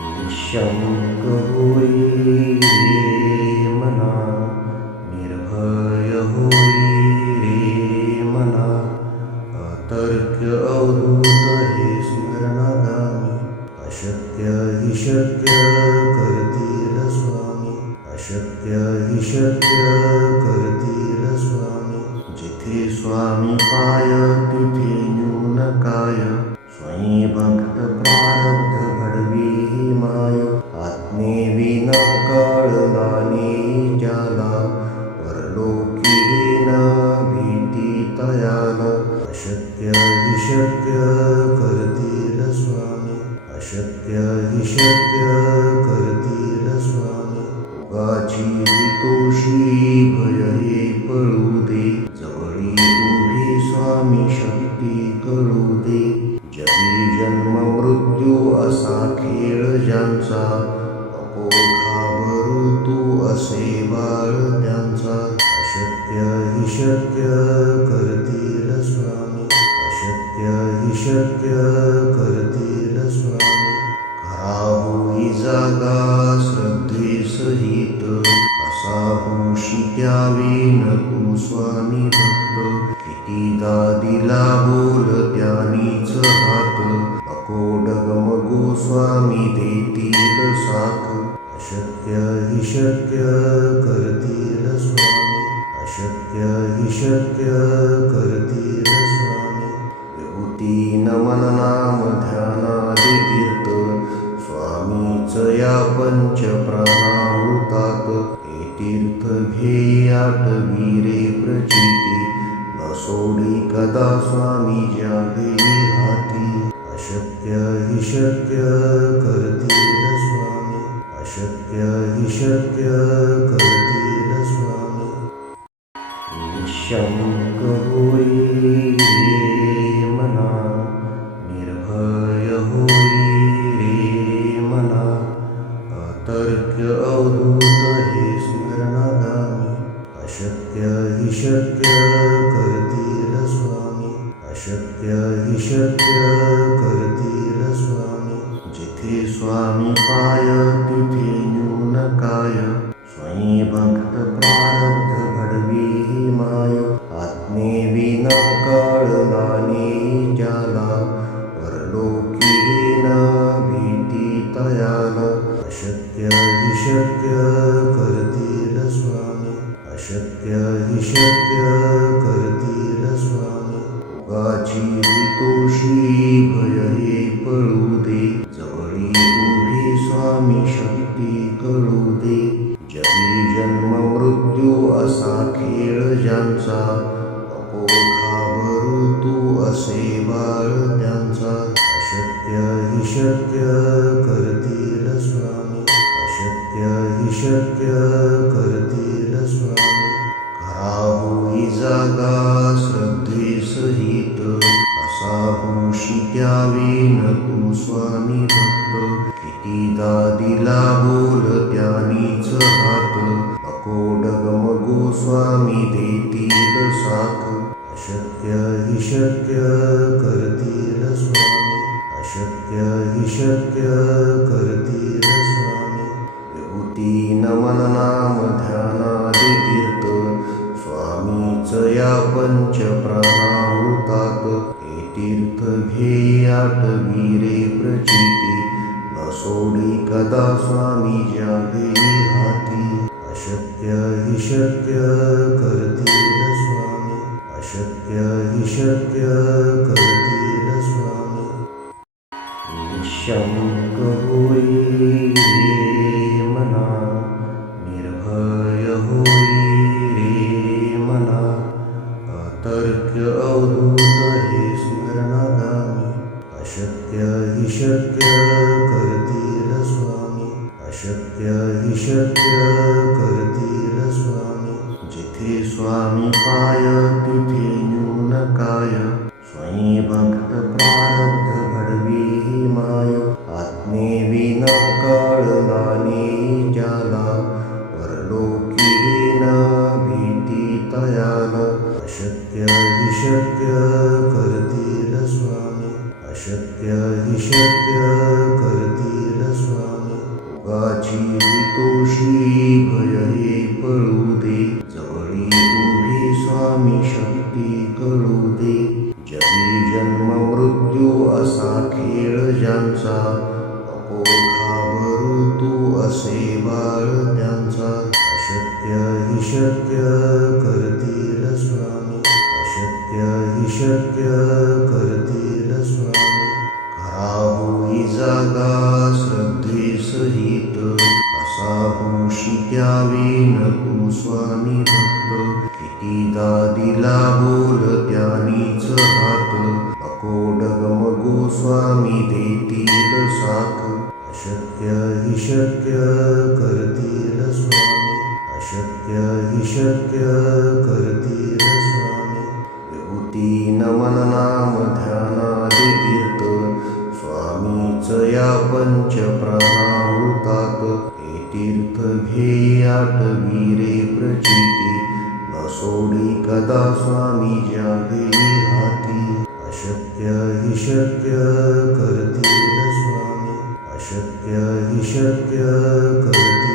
निःशंक होई रे मना, निर्भय होई रे मना, अतर्क्य अवधूत हे स्मरणागामी, अशक्य हि शक्य करतील स्वामी, अशक्य हि शक्य करतील स्वामी. जिथे स्वामी पाय तिथे न्यून काय, स्वयं भक्त प्रारब्ध घडवी ही माय. आत्मेविना कळला नाही ज्याला, परलोकी न भीती तयाला. अशक्य हि शक्य करतील स्वामी, अशक्य हि शक्य करतील स्वामी. उगाची तोषी भय हे पळू दे, जवळी उभी स्वामी शक्ती कळू दे. जगी जन्म मृत्यू असा खेळ ज्यांचा, नको घाबरू तू असे बाळ त्यांचा. अशक्य हि शक्य करतील स्वामी, अशक्य हि शक्य करतील स्वामी. खरा होई जागा श्रद्धे सहित, असा होशी द्यावी न तू स्वामी भक्त. कितीदा दिला बोल त्यानीच हात, नको डगमगू स्वामी देतील साथ. अशक्य हि शक्य करतील स्वामी, अशक्य हि शक्य करतील स्वामी. विभूती नमन नाम ध्यानादि तीर्थ, स्वामीच या पंच प्राणामृतात. हे तीर्थ घेई आठवी रे प्रचिती, न सोडी कदा स्वामी ज्या घेई हाती. अशक्य हि शक्य करतील स्वामी, अशक्य हि शक्य करतील स्वामी. निःशंक होई रे मना, निर्भय होई रे मना, अतर्क्य अवधूत हे स्मरणागामी. अशक्य हि शक्य करतील स्वामी, अशक्य हि शक्य करतील स्वामी. जिथे स्वामी पाय तिथे न्यून काय, स्वयं भक्त प्रारब्ध घडवी ही माय. आत्मेविना कळला नाही ज्याला, परलोकी न भीती तयाला. अशक्य हि शक्य करतील स्वामी, अशक्य हि शक्य करतील स्वामी. उगाची तोषी भय हे पळू दे, जवळी उभी स्वामी शक्ती कळू दे. जगी जन्म मृत्यू असा खेळ ज्यांचा, नको घाबरू तू असे बाळ त्यांचा. अशक्य हि शक्य करतील स्वामी, अशक्य हि शक्य करतील स्वामी. खरा होई जागा श्रद्धे सहित, असा होशी द्यावी न तू स्वामी भक्त. कितीदा दिला बोल त्यानीच हात, नको डगमगू स्वामी देतील साथ. अशक्य हि शक्य करतील स्वामी, अशक्य हि शक्य करतील स्वामी. विभूती नमन नाम ध्यानादि तीर्थ, स्वामीच या पंच प्राणामृतात. हे तीर्थ घेई आठवी रे प्रचिती, न सोडी कदा स्वामी ज्या घेई हाती. अशक्य हि शक्य करतील स्वामी, अशक्य हि शक्य करतील स्वामी. निःशंक होई रे मना, निर्भय होई रे मना, अतर्क्य अवधूत हे स्मरणागामी. अशक्य हि शक्य करतील स्वामी, अशक्य हि शक्य करतील स्वामी. जिथे स्वामी पाय तिथे न्यून काय, स्वयं भक्त प्रारब्ध घडवी ही माय. आत्मेविना कळला नाही ज्याला, परलोकी न भीती तयाला. अशक्य हि शक्य करतील स्वामी, अशक्य हि शक्य करतील स्वामी. असे बाळ त्यांचा अशक्य हि शक्य करतील स्वामी अशक्य हि शक्य करतील स्वामी खरा होई जागा श्रद्धे सहित कसा होशी द्यावे न तू स्वामी भक्त कितीदा दिला बोल त्यानीच हात नको डगमगो स्वामी देतील साथ अशक्य हि शक्य करतील स्वामी अशक्य हि शक्य करतील स्वामी विभूती नमन नाम ध्यानादि तीर्थ स्वामीच या पंच प्राणाहुतात हे तीर्थ घे आठवी रे प्रचिती न सोडी कदा स्वामी जागे हाती अशक्य हि शक्य करतील स्वामी अशक्य हि शक्य करतील